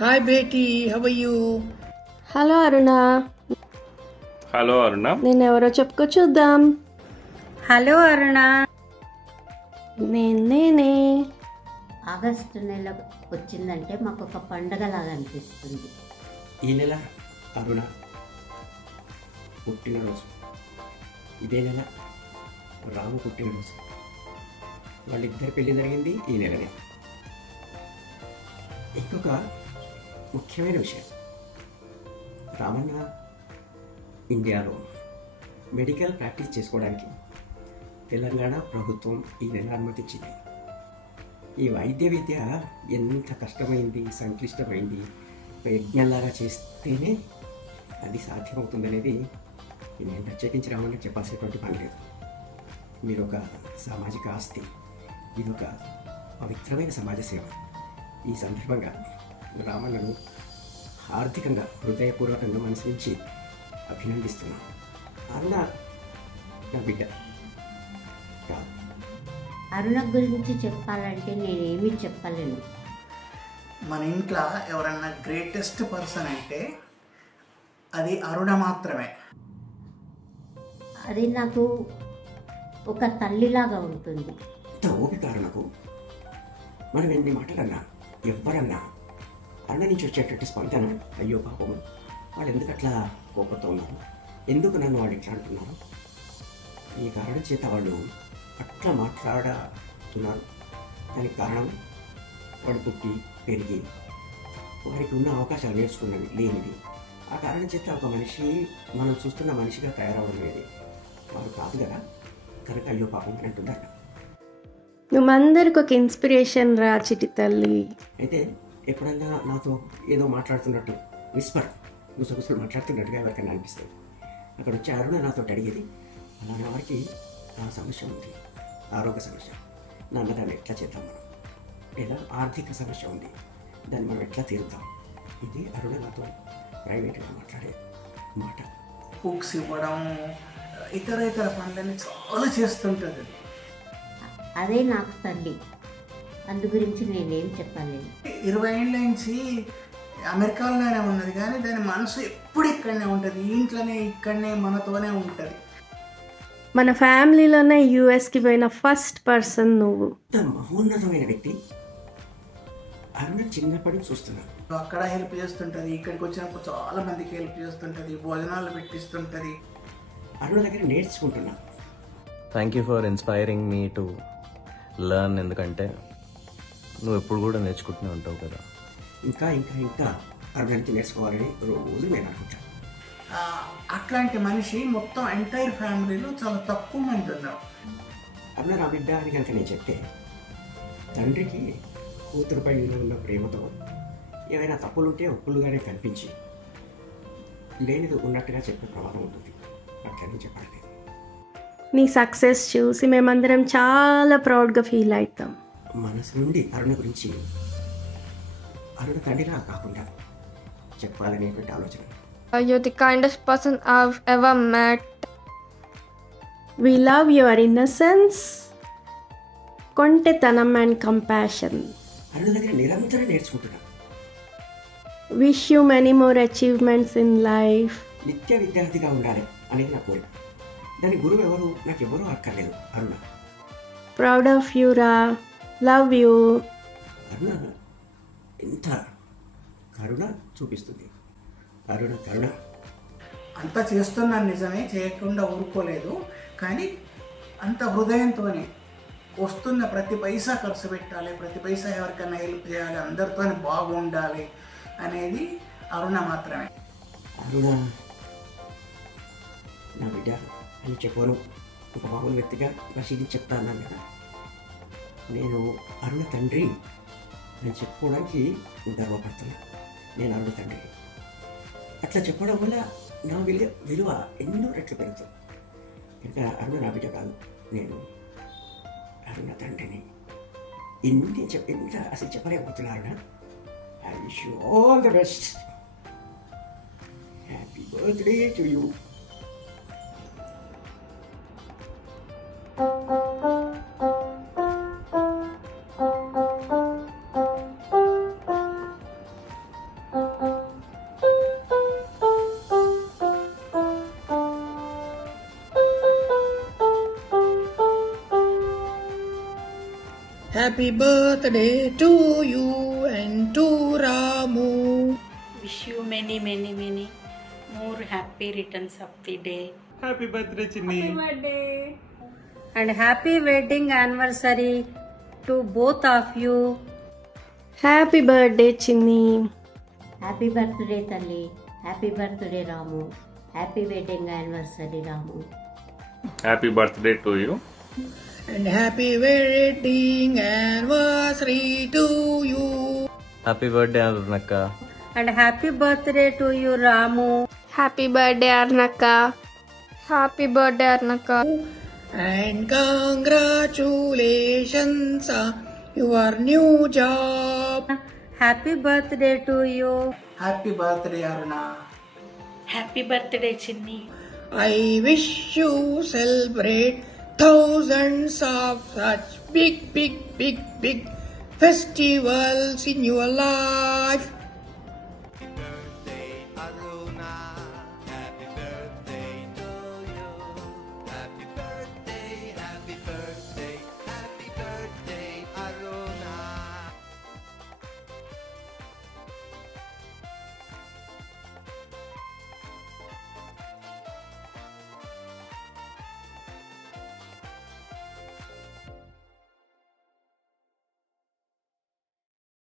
Hi Betty, how are you? Hello Aruna. Hello Aruna. నేనెవరో చెప్పుకో చూద్దాం. హలో అరుణ. నేనే. ఆగస్టు నెల వచ్చిందంటే మాకు ఒక పండగలాగా అనిపిస్తుంది. ఈ నెల అరుణ పుట్టినరోజు, ఇదే నెల రాము పుట్టినరోజు. వాళ్ళిద్దరి పెళ్లి జరిగింది ఈ నెలనే. ఇంకొక ముఖ్యమైన విషయం, రామన్న ఇండియాలో మెడికల్ ప్రాక్టీస్ చేసుకోవడానికి తెలంగాణ ప్రభుత్వం ఈ నెల అనుమతించింది. ఈ వైద్య విద్య ఎంత కష్టమైంది, సంక్లిష్టమైంది, యజ్ఞంలాగా చేస్తేనే అది సాధ్యమవుతుందనేది నేను ప్రత్యేకించి రామన్న చెప్పాల్సినటువంటి పని లేదు. మీరు ఒక సామాజిక ఆస్తి, ఇది ఒక పవిత్రమైన సమాజ సేవ. ఈ సందర్భంగా రామన్నను ఆర్థికంగా హృదయపూర్వకంగా మనసు నుంచి అభినందిస్తున్నాను. అరుణ నా బిడ్డ కాదు. అరుణ గురించి చెప్పాలంటే నేనేమీ చెప్పలేను. మన ఇంట్లో ఎవరన్నా గ్రేటెస్ట్ పర్సన్ అంటే అది అరుణ మాత్రమే. అది నాకు ఒక తల్లిలాగా ఉంటుంది. ఇంత ఓపిక అరుణకు. మనం ఎన్ని మాటలన్నా, ఎవరన్నా అరుణ నుంచి వచ్చేటట్టు స్పందన, అయ్యో పాపము వాళ్ళు ఎందుకు అట్లా కోపంతో ఉన్నారు, ఎందుకు నన్ను వాళ్ళు ఇట్లా అంటున్నారు, ఈ కారణం చేత వాళ్ళు అట్లా మాట్లాడుతున్నారు. దానికి కారణం వాడు పుట్టి పెరిగి వారికి ఉన్న అవకాశాలు నేర్చుకున్నవి లేనివి. ఆ కారణం చేత ఒక మనిషి మనం చూస్తున్న మనిషిగా తయారవడం అనేది వారు కాదు కదా, కనుక అయ్యో పాపం అని అంటున్నారు. నువ్వందరికి ఒక ఇన్స్పిరేషన్ రా చిటి తల్లి. అయితే ఎప్పుడన్నా నాతో ఏదో మాట్లాడుతున్నట్టు విస్పర్ గుసగుసలు మాట్లాడుతున్నట్టుగా ఎవరికైనా అనిపిస్తుంది. అక్కడ వచ్చే అరుణ నాతో అడిగేది, అలానే వారికి ఆ సమస్య ఉంది, ఆరోగ్య సమస్య, నాన్న దాన్ని ఎట్లా చేద్దాం మనం, లేదా ఆర్థిక సమస్య ఉంది, దాన్ని మనం ఎట్లా తీరుద్దాం. ఇది అరుణ నాతో ప్రైవేట్గా మాట్లాడే మాట. బుక్స్ ఇవ్వడం, ఇతర పనులన్నీ చాలా చేస్తుంటుంది. అదే నాకు తల్లి. అందు గురించి నేనేం చెప్పలేను. 20 ఏళ్ళ నుంచి అమెరికాలోనే ఉన్నది, కానీ దాని మనసు ఎప్పుడు ఇక్కడనే ఉంటుంది, ఇంట్లోనే ఇక్కడనే మనతోనే ఉంటుంది. మన ఫ్యామిలీలోనే యుఎస్కి పోయిన ఫస్ట్ పర్సన్ నువ్వు. ఇంత మహోన్నతమైన వ్యక్తి అరుణ చిన్నప్పటి నుంచి చూస్తున్నాను. అక్కడ హెల్ప్ చేస్తుంటుంది, ఇక్కడికి వచ్చినప్పుడు చాలా మందికి హెల్ప్ చేస్తుంటుంది, భోజనాలు పెట్టిస్తుంటుంది. అరుణ దగ్గర నేర్చుకుంటున్నా. Thank you for inspiring me to learn. ఎందుకంటే నువ్వు ఎప్పుడు కూడా నేర్చుకుంటూనే ఉంటావు కదా. ఇంకా ఇంకా ఇంకా అరుణ నుంచి నేర్చుకోవాలని రోజు నేను అనుకుంటాను. అట్లాంటి మనిషి మొత్తం ఎంటైర్ ఫ్యామిలీలో చాలా తక్కువ మంది ఉన్నారు. అరుణ నా బిడ్డ అని కనుక నేను చెప్తే తండ్రికి కూతురుపై ఉన్న ప్రేమతో ఏవైనా తప్పులుంటే ఒప్పులుగానే కనిపించి లేనిది ఉన్నట్టుగా చెప్పే ప్రమాదం ఉంటుంది. అట్లని చెప్పలేదు. నీ సక్సెస్ చూసి మేమందరం చాలా ప్రౌడ్గా ఫీల్ అవుతాం. మనసు నుండి అరుణ గురించి అరుణ తండ్రిలా కాకుండా చెప్పాలనేటువంటి ఆలోచన. You're the kindest person I've ever met. We love your innocence, కొంటెతనం and compassion. అరుణ దగ్గర నిరంతరం నేర్చుకుంటున్నాను. Wish you many more achievements in life. నిత్య విద్యార్థిగా ఉండాలి అనేది నా కోరిక. దాని గురువు ఎవరు, నాకు ఎవరూ అక్కర్లేదు. అరుణ. Proud of you రా. Love you. అరుణ ఎంత కరుణ చూపిస్తుంది. అరుణ కరుణ. అంతా చేస్తున్నాను నిజమే, చేయకుండా ఊరుకోలేదు, కానీ అంత హృదయంతోనే వస్తున్న ప్రతి పైసా ఖర్చు పెట్టాలి, ప్రతి పైసా ఎవరికైనా హెల్ప్ చేయాలి, అందరితో బాగుండాలి అనేది అరుణ మాత్రమే. అరుణ నా బిడ్డ అని చెప్పాను. ఒక మామూలు వ్యక్తిగా పరిశీలించి చెప్తా అన్నాను కదా. నేను అరుణ తండ్రి అని చెప్పుకోవడానికి గర్వపడుతున్నాను. నేను అరుణ తండ్రి అట్లా చెప్పడం వల్ల నా విలువ ఎన్నో రెట్లు పెరుగుతుంది. కనుక అరుణ నా బిడ్డ కాదు, నేను అరుణ తండ్రిని. ఇంత అసలు చెప్పలేకపోతున్నా Aruna. I wish you all the best. Happy birthday to you. Happy birthday to you and to Ramu. Wish you many more happy returns of the day. Happy birthday Chinni. And happy wedding anniversary to both of you. Happy birthday Chinni. Happy birthday తల్లి. Happy birthday Ramu. Happy wedding anniversary Ramu. Happy birthday to you. And happy wedding anniversary to you. Happy birthday అరుణక్క. And happy birthday to you Ramu. Happy birthday, Arnaka. Happy birthday, Arnaka. And congratulations on your new job. Happy birthday to you. Happy birthday Aruna. Happy birthday Chinni. I wish you celebrate thousands of such big festivals in your life.